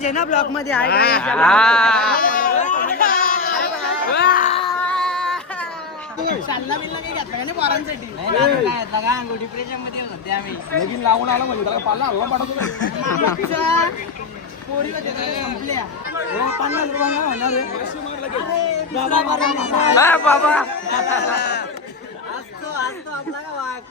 जेना block मध्ये आहे शालना बिलना काही घेतला का नाही पोरांसाठी? डिप्रेशन मध्ये सध्या आम्ही लगीन लावून आलो म्हणजे त्याला पाला हलवा पाठवतो पोरी संपल्या 50 रुपये होणार बाबा असतो आपला का वाघ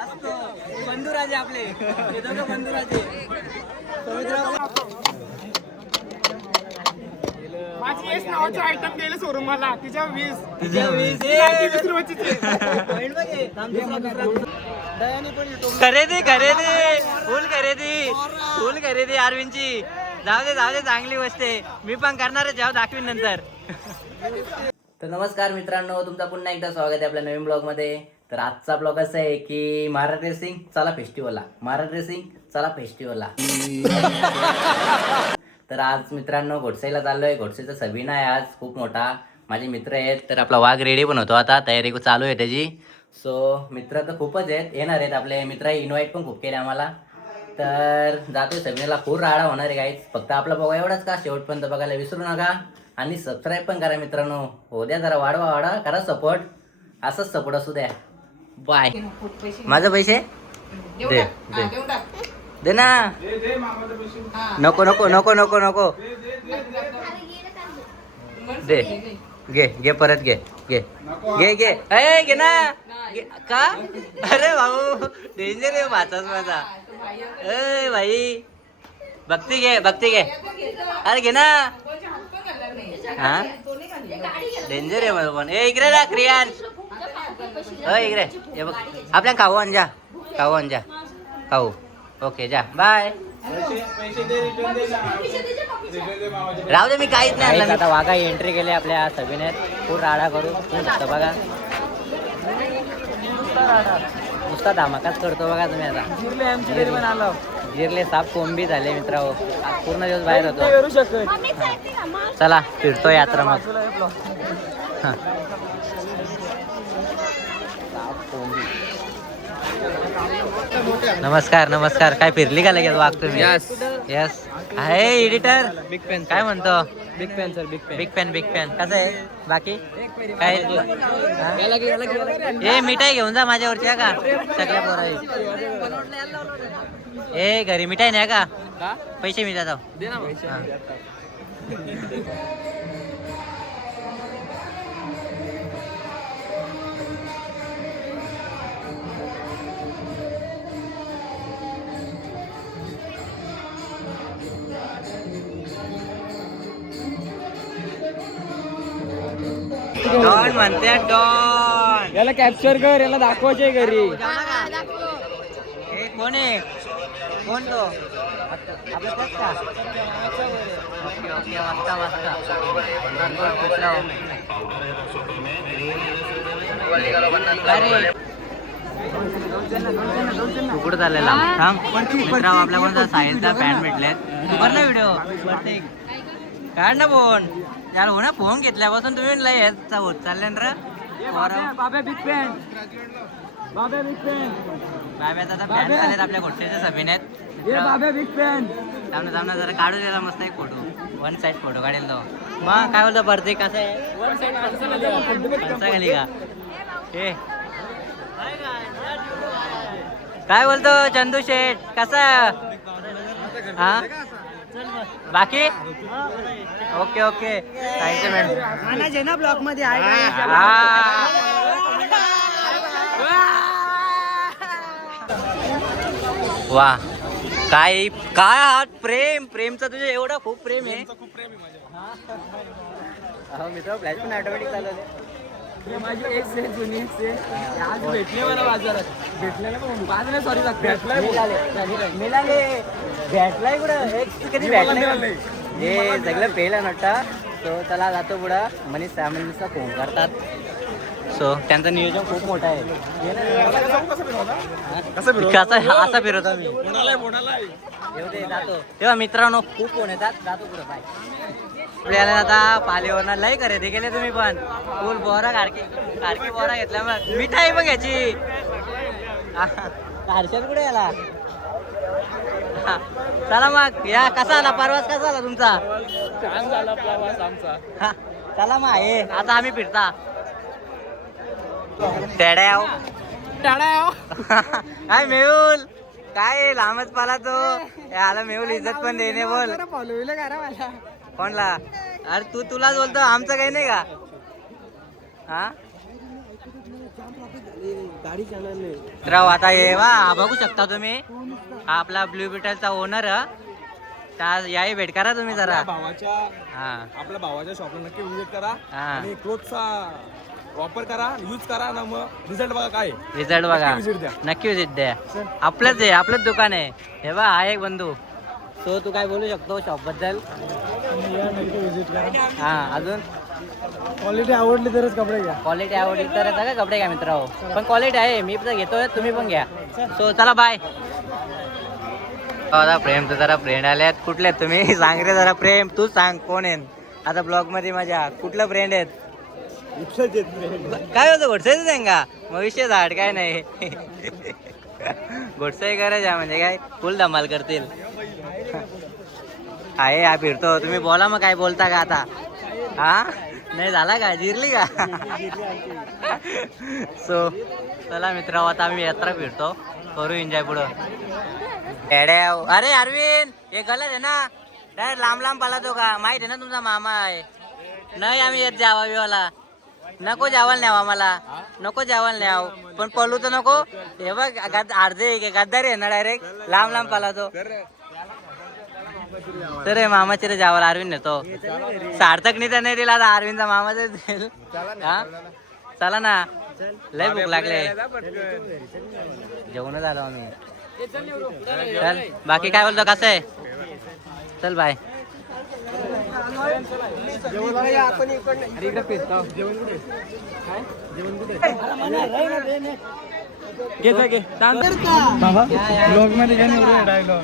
असतो बंधुराजे आपले हे दोघं बंधुराजे माझी एस नावाचा आयटम गेले शोरूम मला तिच्या 20 रुपयाची फुल खरेदी अरविंदची जाऊ दे चांगली गोष्ट आहे. मी पण करणारच जेव्हा दाखवीन नंतर. तर नमस्कार मित्रांनो, तुमचं पुन्हा एकदा स्वागत आहे आपल्या नवीन ब्लॉग मध्ये. तर आजचा ब्लॉग असा आहे की महाराज रेसिंग चला फेस्टिवलला. तर आज मित्रांनो घोडसाईला चाललोय. घोडसाईचा सबिना आहे आज खूप मोठा. माझे मित्र आहेत. तर आपला वाघ रेडी पण होतो, आता तयारी चालू आहे त्याची. सो मित्र तर खूपच आहेत, येणार आहेत आपले मित्र. इन्व्हाइट पण खूप केले आम्हाला. तर जातोय सबिनाला. खूप राडा होणार आहे गाईज. फक्त आपला बघा एवढाच का, शेवटपर्यंत बघायला विसरू नका. आणि सबस्क्राईब पण करा मित्रांनो. हो द्या जरा, वाढवा करा सपोर्ट. असंच सपोर्ट असू द्या. बाय. माझे पैसे दे ना. नको दे. घे परत घे ना. का अरे भाऊ डेंजर आहे भाचाच माझा. ए भाई भक्ती घे. अरे घे ना. हा डेंजर आहे माझं पण. ए इकडे ना क्रियान. इकडे हे बघ. आपल्या खाऊ आणजा. खाऊ. ओके जा बाय. राहू दे, मी काहीच नाही आणलं. आता वाघा एंट्री केली आपल्या सभेने. खूप राडा करू बघा. नुसता धमाकाच करतो बघा तुम्ही. आता जिरले साप कोंबी झाले मित्र. पूर्ण दिवस बाहेर होतो. चला फिरतो यात्रा मग. नमस्कार. काय फिरली का लगेच वाघ तुम्ही? यस आहे एडिटर. बिग फॅन काय म्हणतो? बिग फॅन कसं आहे बाकी काय? ए मिठाई घेऊन जा माझ्यावरची का सगळ्या पोरा. ए घरी मिठाई नाही का? पैसे मी जातो. डॉन म्हणते डॉन. याला कॅप्चर कर, याला दाखवायचे घरी. हे कोण आहे? कोण तो? आपलं तेच का? ओके कुठं चाललेला थांब. मित्रांनो आपल्या कोणता सायन्सचा फॅन भेटलेत. भरला व्हिडिओ काढ ना फोन. यार हो ना, फोन घेतल्यापासून तुम्ही लय होत चालले ना. बाबा बिग फॅन. बाब्याचा आता फॅन झालेत आपल्या घोटच्याच्या सभेनेत. बाबा बिग फॅन. थांबना जरा काढू द्यायला मस्त एक फोटो. वन साईड फोटो काढेल तो. मग काय बोलतो प्रत्येक कसं आहे? खाली का हे काय बोलतो चंदू शेठ कसा? हा बाकी ओके थँक्यू मॅडम. जेना ब्लॉक मध्ये आहे. वा काय हात प्रेमचा तुझ्या एवढा खूप प्रेम आहे. मित्र फ्लॅश पण ऑटोमॅटिक चालवले. माझी एक से जुनी से आज भेटले मला बाजारात. भेटले ना बाजारात. सॉरी मिळाले भेटलाय कुठं? कधी भेटलाय हे सगळं पेला नट्टा. सो त्याला जातो पुढं. मनीष सामंतचा फोन करतात. सो त्यांचं नियोजन खूप मोठं आहे. असा फिरवतो मी. जातो तेव्हा मित्रांनो खूप फोन येतात. जातो पुढं बाय. आपल्याला आता पालीवरनं लय खरेदी केली तुम्ही पण फुल बोरा कारकी बोरा घेतला मग मिठाई पण घ्यायची हर्षद कुठे गेला हा, चला मग या कसा आला प्रवास कसा आला तुमचा छान झाला प्रवास आमचा. हा, चला मग हे आता आम्ही फिरता टेड्याव काय मेहुल काय लांबच पाला तो याला मेहुल इज्जत पण देणे बोल कोणला अरे तुलाच बोलतो आमचं काही नाही का हा तर आता हे वा बघू शकता तुम्ही हा आपला ब्लू बिटलचा ओनर याही भेट करा तुम्ही जरा भावाच्या हा आपल्या भावाच्या शॉपला नक्की विजिट करा हा आणि क्लोथचा वापर करा यूज करा ना मग रिझल्ट बघा काय रिझल्ट बघा विजिट द्या. नक्की विजिट द्या आपलंच आहे आपलंच दुकान आहे हे बा हा एक बंधू सो तू काय बोलू शकतो शॉप बद्दल विजिट करा हा अजून क्वालिटी आवडली तरच कपडे घ्या. क्वालिटी आवडली तर सगळं कपडे घ्या मित्र पण क्वालिटी आहे मी पण घेतोय तुम्ही पण घ्या सो चला बाय आता प्रेम तर जरा फ्रेंड आल्यात कुठले आहेत तुम्ही सांग रे जरा प्रेम तू सांग कोण आहे आता ब्लॉग मध्ये माझ्या कुठलं फ्रेंड आहेत काय होतं घोडसाईच आहे का मग विषय झाड काय नाही घोडसाई करायच्या म्हणजे काय फुल धमाल करतील आहे हा फिरतो तुम्ही बोला मग काय बोलता का आता हा नाही झाला का जिरली का सो चला मित्र आता आम्ही यात्रा फिरतो करू एन्जॉय पुढं अरे अरविंद हे गलत आहे ना डायरेक्ट लांब लांब पालातो का माहित आहे ना तुमचा मामा आहे नाही आम्ही येत जावा बिवाला नको जेवायला न्यावा मला नको जेवायला न्याव पण पळू तर नको हे बघ अर्धे गद्दारी आहे ना डायरेक्ट लांब लांब पालातो तर मामाचे रे जेवायला अरविंद नेतो सार्थक नाही तर नाही दिला आता अरविंदचा मामाच देईल हा चला ना लय भूक लागले जेवण झालं आम्ही चल बाकी काय बोलतो कसं आहे चल बाय ब्लॉग मध्ये डायलॉग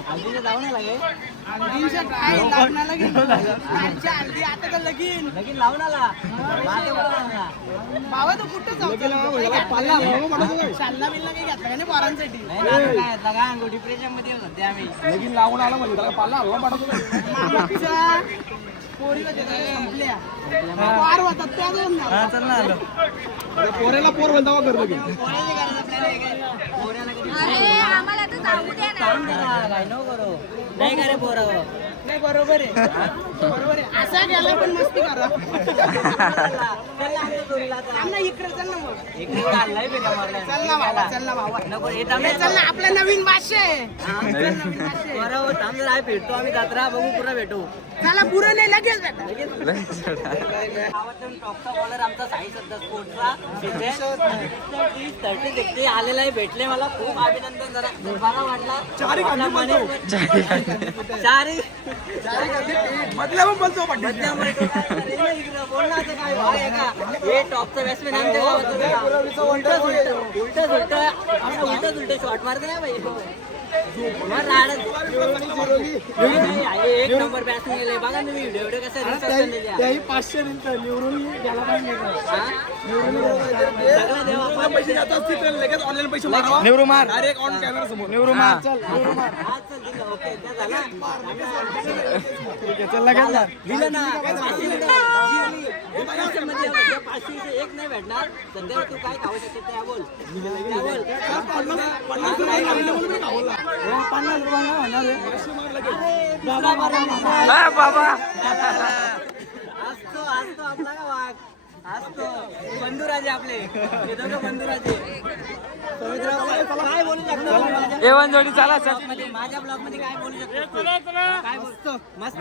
लगीन लावून आला म्हणजे त्याला पाला हलवा पाठवतो पोरेला पोर म्हणता कर लगीन नाही का रे पोरं नाही बरोबर आहे बरोबर आहे असा गेला पण मस्ती करा इकडे चल ना मग इकडे चाललाय बे कमरला. चल ना भावा चल ना भावा नको येत ए, चल ना आपलं नवीन भाषा आहे बरोबर थांब जरा भेटतो आम्ही जत्रा बघू पुरा भेटू चला पुरं नाही लगेच बेटा टॉपचा बॉलर आमचा साई सध्या स्पोर्टचा तिथे 30 आलेला आहे भेटले मला खूप अभिनंदन जरा बरा वाटला चारी मधल्या पण बोलतो पण हे टॉपचा बॅट्समॅन आमच्या उलट शॉट मारते ना भाई एक नंबर बॅट्समॅन गेले बघा तुम्ही व्हिडिओ कसा त्याही 500 निवडून गेला पाहिजे पैसे जात असतील तर लगेच ऑनलाईन पैसे मारा निवरू मार डायरेक्ट ऑन कॅमेरा समोर निवरू मार चल निवरू मार चल लगेच दिलं ना 500 एक नाही भेटणार सध्या तू काय खाऊ शकते त्या बोल 50 बाबा असतो आपला का वाघ असतो बंधुराजे आपले हे दोघं बंधुराजे काय बोलू शकतो जेवण जोडी चला माझ्या ब्लॉग मध्ये काय बोलू शकतो काय बोलतो मस्त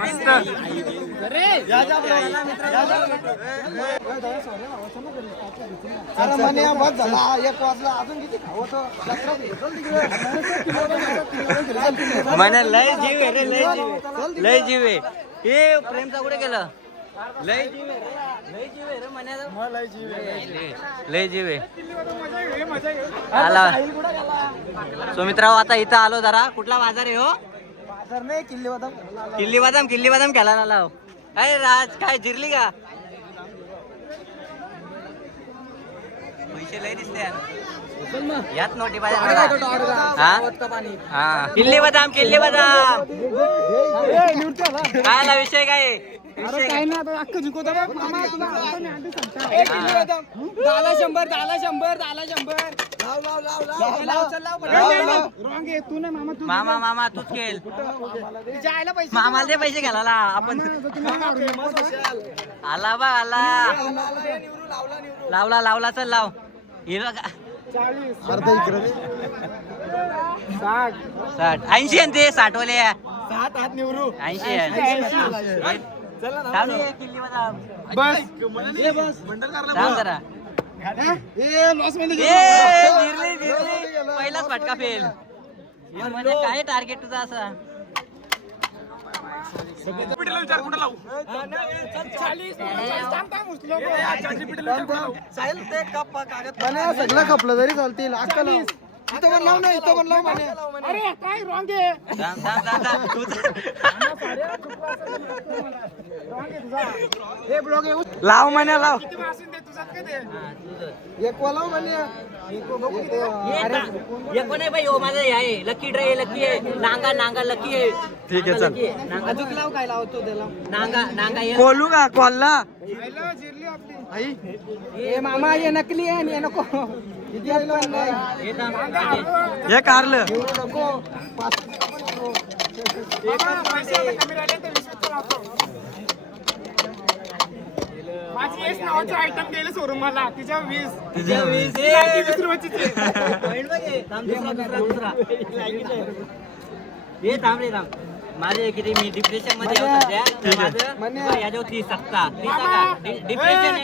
म्हणे लय जीव आहे रे लय जीव आहे हे प्रेमचा कुठे गेलं लय जीव आहे रे म्हणायचं लय जीव आहे आला सुमित्राव आता इथं आलो जरा कुठला बाजार आहे हो नाही किल्ली बदाम किल्ली बदाम खेळायला आला अरे राज काय जिरली का पैसे लय दिसते यात नोटी पाहिजे किल्ली बदाम काय आला विषय काय दाला शंभर मामा मामा तूच खेळ मामाला दे पैसे घालायला आपण आला बा आला लावला चल लाव हिरो का 60 80 आणि ते 60 वाले 80 जरा पहिलाच फटका फेल म्हणजे काय टार्गेट तुझा असा सगळं खपलं तरी चालतील इथं पण लाव ना इथं पण लाव अरे काय रॉंग आहे लाव म्हणे लाव एक लाव म्हणे कोण आहे भाई माझं आहे लकी ड्राय लकी आहे नांगा लकी आहे ठीक आहे चल अजून लाव काय लावतो त्याला नांगा कोलू का कॉलला हे मामा हे नकली आहे हे नको हे कारलं नको माझी एक नावाचा आयटम गेले शोरूम मला तिच्या 20 रुपयाची हे थांब रे थांब माझे किती मी डिप्रेशन मध्ये याच्यावर 30 डिप्रेशन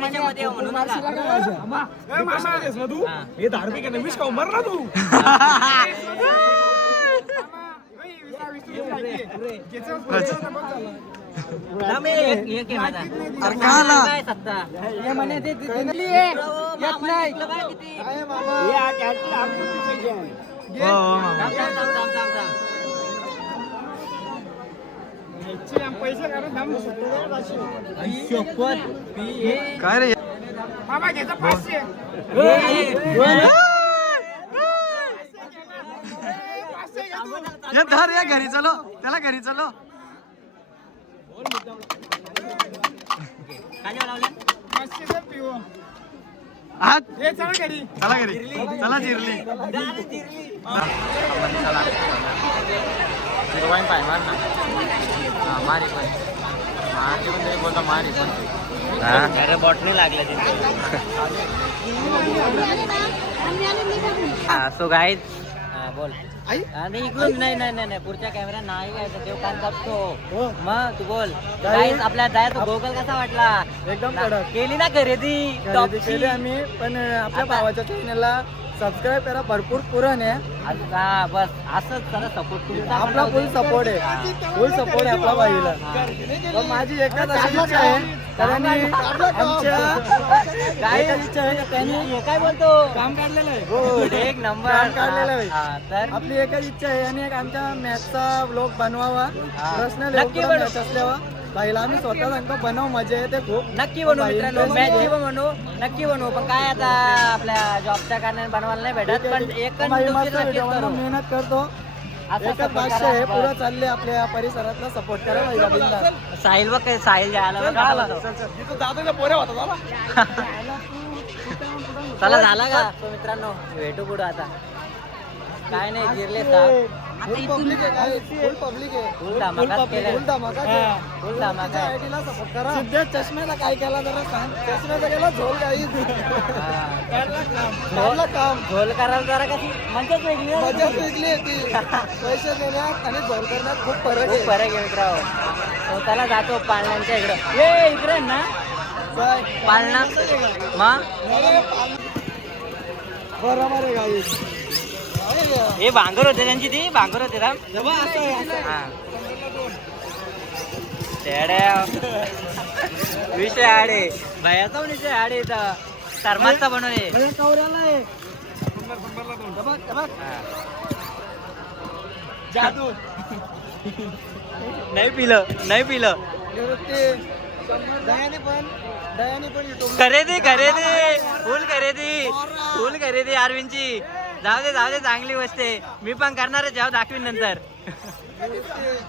मध्ये म्हणून हे धार्मिक आहे विष खाऊ मर ना तू पैसे काय रे मामा घ्यायचा 500 धर या घरी चलो त्याला घरी चलो चला जिरली अरे बॉटने लागला सो गाईज बोल आणि इकडून नाही पुढच्या कॅमेरा नाही घ्यायचा देव कान कापतो मग तू बोल गाईज आपल्या जायचं गोगल कसा वाटला एकदम केली ना खरेदी केली आम्ही पण आपल्या भावाच्या चॅनलला सबस्क्राईब करा भरपूर पुरण आहे आता बस असंच जरा सपोर्ट आपला फुल सपोर्ट आहे आपला भाईला माझी एकच अशी इच्छा आहे कारण आमच्या काय इच्छा आहे त्यांनी काय बोलतो काम काढलेलं आहे एक नंबर काढलेलं आहे तर आपली एकच इच्छा आहे आणि एक आमच्या मॅचचा ब्लॉग बनवावा पर्सनल मॅच असल्यावर भाईला आम्ही स्वतः सांगतो बनव मजा येते खूप नक्की बनवू मित्रांनो मॅच नक्की बनवू पण काय आता आपल्या जॉबच्या कारणाने बनवायला नाही भेटत पण एक मेहनत करतो एकच भाष्य आहे पुढे चालले आपल्या परिसरातला सपोर्ट करा भाईला साहिल बघ काय साहिल जायला चला झाला का तो मित्रांनो भेटू पुढे आता काय नाही गिरले पब्लिक आहे फुल पब्लिक आहे फुल धमाका फुल धमाका आयडीला सपोर्ट करा सध्या चष्म्याला काय केला जरा सांग चष्म्याचा गेला झोल काही काम झोल करायला जरा कशी मजाच वेगळी आहे ती पैसे देण्यात आणि झोल करण्यात खूप फरक आहे मित्रांनो स्वतःला जातो पाळण्यांच्या इकडं इकडे ना पाळणा बरोबर आहे गाई हे भांगर होते त्यांची ती भांगर होते राम विषय आडे भयाचा विषय आडे सरमाचा बनवले जादू नाही पिलं दयाने पण खरेदी फुल खरेदी अरविंदची. जाऊ दे चांगली गोष्ट आहे. मी पण करणार आहे, जेव्हा दाखवीन नंतर.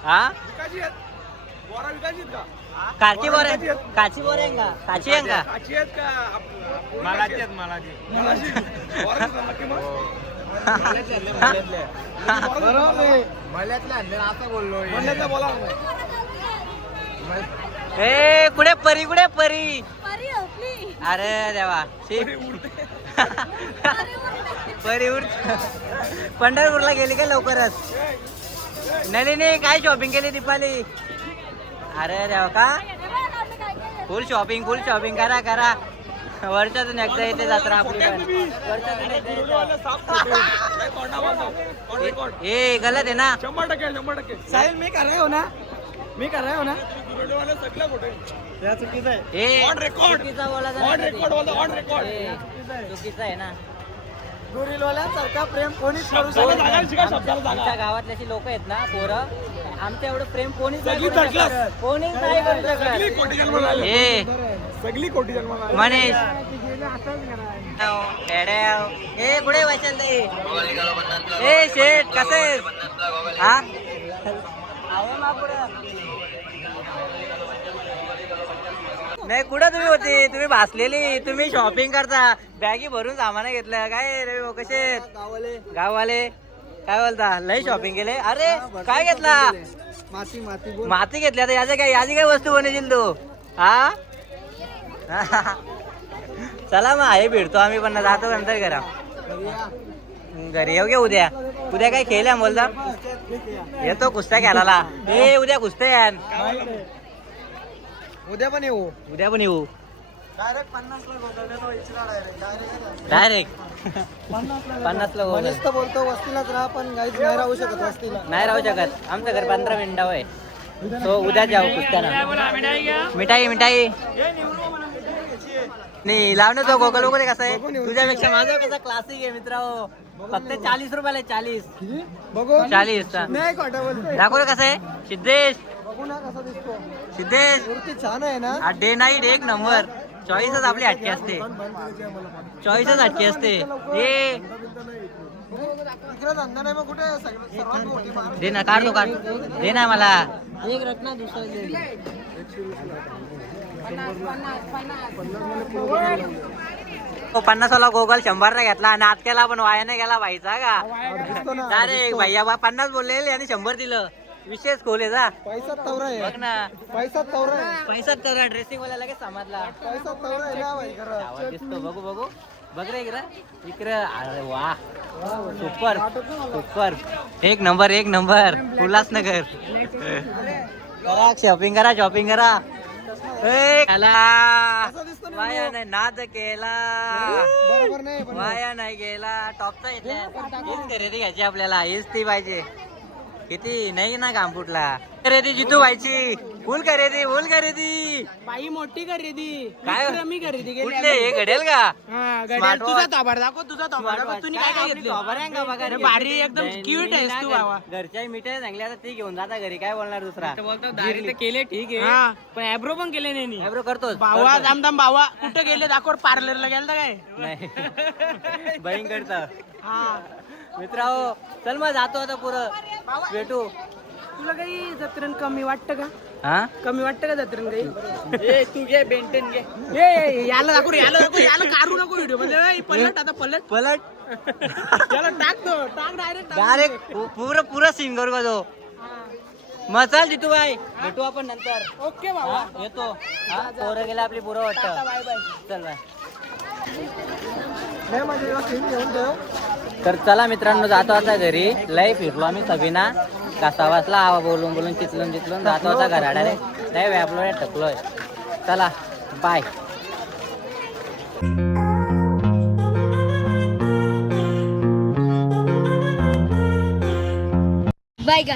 हा काची बोर आहे का? काची आहे का? ए कुठे परी अरे देवा परी उर पंढरपूरला गेली का लवकरच? नाही काय शॉपिंग केली दीपाली? अरे देवा का फुल शॉपिंग करा. वर्षातून एकदा येते जत्रा आपली पण. ए गलत आहे ना? 100% साहिल मी कर रहा हो ना चुकीचं आहे. चुकीचा आहे ना. दुरीलवाल्यासारखा प्रेम कोणीच करू शकत नाही. आमच्या गावातले लोक आहेत ना पोरं, आमचं एवढं प्रेम कोणीच नाही करू शकत. सगळी कोटी जन्म मनीष ए पुढे वैशाल ए शेठ कसे हा नाही कुठं तुम्ही होती? तुम्ही भासलेली. तुम्ही शॉपिंग करता, बॅगी भरून सामान घेतलं काय रे? कसे गाववाले काय बोलता? लय शॉपिंग केले. अरे काय घेतला? माती घेतली. आता याची काय वस्तू बनवशील तू? हा चला मग आहे भेटतो आम्ही पण जातो नंतर घरी येऊ घे. उद्या काय खेळल्या बोलता? येतो कुस्त्या खेळायला. ए उद्या कुस्त्या यान. उद्या पण येऊ डायरेक्ट 50 ला मनीष तर बोलतो वस्तीलाच राहा, पण गाईच नाही राहू शकत वस्तीला. नाही राहू शकत. आमचं घर 15 मिनिटावर आहे. तो उद्या जाऊ कुस्त्याला. मिठाई नाही लावणं. तो गोगल वगैरे कसं आहे तुझ्यापेक्षा माझा कसा क्लासिक आहे मित्र. फक्त 40 रुपयाला 40 बघू 40 नाही खोटं बोलतोय. दाखव कसं आहे सिद्धेश. बघू ना कसा दिसतो सिद्धेश मूर्ती छान आहे ना. डे नाईट एक नंबर. चॉईसच आपली हटकी असते. ए इकडे धंदा नाही मग कुठे सर्वात मोठी माणूस. दे ना काढ दे ना मला. एक रत्ना दुसरा तो 50 वाला गोगल 100 ला घेतला. नाद केला पण वाया नाही गेला भाईचा का? अरे भैया 50 बोलले आणि 100 दिलं. विशेष खोले जा. पैसा तवरा आहे. बघ ना पैसा तर ड्रेसिंग वाला लगेच समजला. पैसा तवरा आहे ना भाई खरं. आवाज दिसतो. बघ रे इकडे. अरे वा सुपर एक नंबर उल्हासनगर. शॉपिंग करा. वाया नाही नाद केला. बरोबर नाही वाया नाही गेला. टॉपचा हीच खरेदी घ्यायची आपल्याला. हीच ती पाहिजे. किती नाही ना काम फुटला. खरेदी जितू व्हायची. फुल खरेदी बाई मोठी खरेदी. काय मी खरेदी कुठले हे घडेल का? तुझा तोबाड दाखव. तुझा तोबाड तुम्ही काय घेतलं? भारी एकदम क्यूट आहेस तू बाबा. घरच्या मिठाई चांगली. आता ती घेऊन जाता घरी. काय बोलणार दुसरा? दारी केले ठीक आहे, पण ॲब्रो पण केले नाही. ॲब्रो करतोस भावा दामदाम भावा कुठं गेले दाखव. पार्लरला गेलता काय? नाही बहीण करता. मित्र हो चल मग जातो आता पुरं भेटू. तुला काही जत्रेन कमी वाटतं का? हा कमी वाटतं का जत्रेन काही? तू घे बेंटेन घे. याला दाखव याला काढू नको व्हिडिओ मध्ये. पलट याला टाक डायरेक्ट पुरं सीन करू का तो. मग चल जितू बाई भेटू आपण नंतर. ओके बाबा येतो. पोरं गेला आपली पुरं वाटतं. Bye bye. चल बाय. घेऊन तर चला मित्रांनो जातो आता घरी. लय फिरलो आम्ही सगळीना. कसा वाजला बोलून चिचलून जातो आता घराडे. लय व्यापलोय टकलोय. चला बाय. बाय का